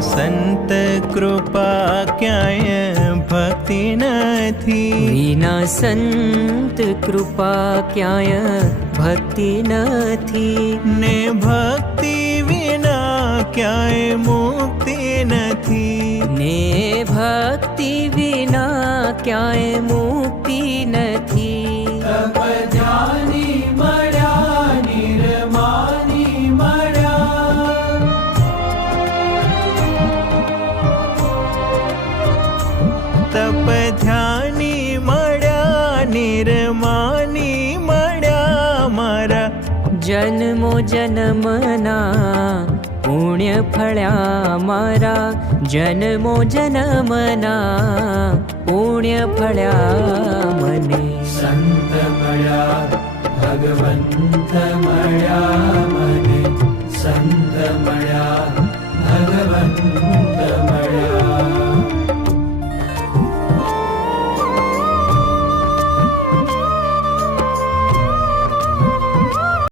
સંત કૃપા ક્યાંય ભક્તિ નથી. વિના સંત કૃપા ક્યાંય ભક્તિ નથી. ને ભક્તિ વિના ક્યાંય મુક્તિ નથી. ને ભક્તિ વિના ક્યાંય મુક્તિ નથી. તપધ્યાની મળ્યા નિર્માની મળ્યા. તપધ્યાની મળ્યા નિર્માની મળ્યા. મારા જન્મો જન્મના પુણ્ય ફળ્યા. મારા જન્મો જન્મના પુણ્ય ફળ્યા મને. સંત મળ્યા ભગવંત મળ્યા મને. સંત મળ્યા ભગવંત